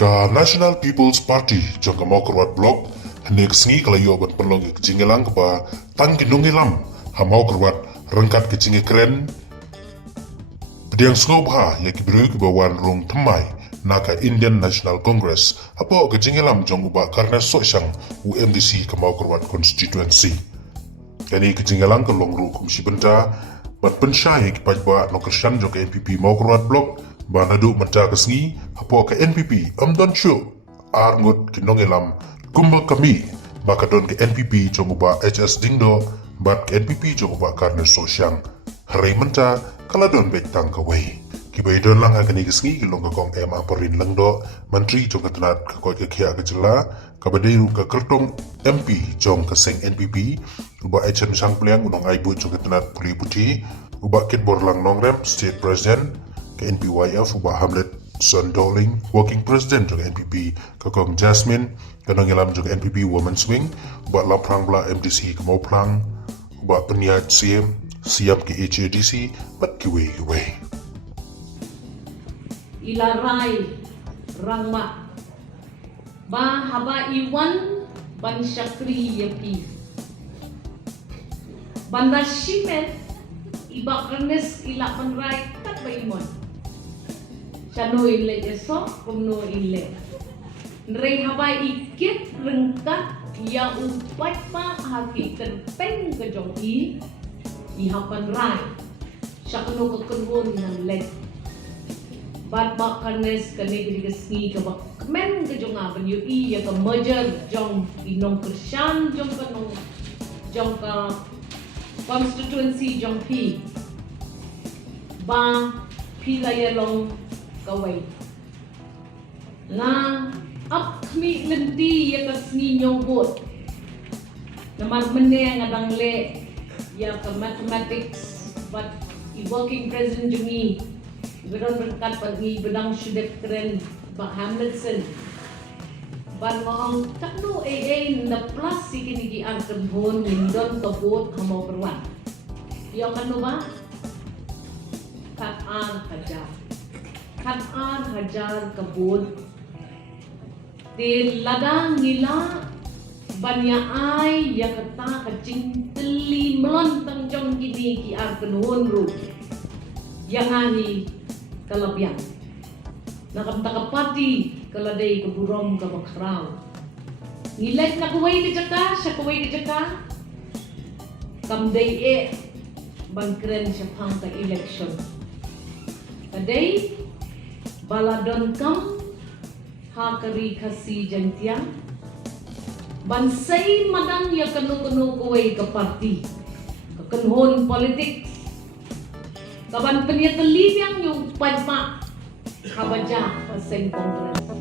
Ka National People's Party jong ka Mawkyrwat blok hanek sengi kalayo ban penlong ke jingelang ke ba tang kinungilam ha Mawkyrwat rengkat ke jinge keren bediang sngobha ya kibru ke bawan rong temai naka Indian National Congress apa ke jingelam jong uba karena sosyang UMDC ke Mawkyrwat constituency kani ke jingelang ke longru komisi benda ban pensyai ke paidbah Mawkyrwat jong ke NPP Mawkyrwat blok banadu menta kesengi apa ke NPP amdon syuk arngut kinongelam kumbal kami bakadon ke NPP coba HS dingdo bat ke NPP coba karena sosyang hari menta kaladon betang kawai kibai don lang akan kesengi kilong ke Kong Ampareen lengdo menteri jong ketenat ke koi ke kia ke jela kabadiru ke kertong MP jong ke seng NPP uba HM sang peliang unong aibu jong ketenat puli putih uba kit borlang nongrem state president ke NPYF ubah Hamlet Son Dowling Working President juga NPP Kakong Jasmine kanang ilam juga NPP Women's Wing ubah Laprang Bla MDC ke Mauplang ubah Peniat siap ke HADC bat kiwe ilarai rangma ba haba iwan ban syakri yapi banda shimet iba kernes ila penrai kat baimon Chano ile eso, kumno ile. Nrei habai ikit rengkat ya upat pa haki terpeng ke jong i hapan rai. Syakno ke kenwon ng led. Bat bak kanes ke negeri kesni ke bak kemen ke jong aban yu i ya ke merger jong jingkyrshan jong ke nong jong ke constituency jong pi. Ba pilaya long kawai nga up kami lendi ya kasni nyobot naman mene nga dangle ya ka mathematics but I working president jumi beron berkat pagi bedang syudep keren ba Hamletson ban mong takno na plus sikini ang karbon nindon kabot ha Mawkyrwat yo kanu ba kat ang kajar Kataan hajar kabud Di ladang ngila Banyaay yakata kacing teli melontang jong kini ki arkenuhon ru Yang ani kalabiang Nakamtakapati kaladay kaburong kabakraw Ngilag na kuway kajaka, siya kuway kajaka Kamday bangkren siya pang ka-election Kaday baladon kam hakari kasi jantiang bansay madan ya kanu-kanu kuway ka party kakanhon politics kaban penyatalibyang yung paidbah kabaja paseng kongres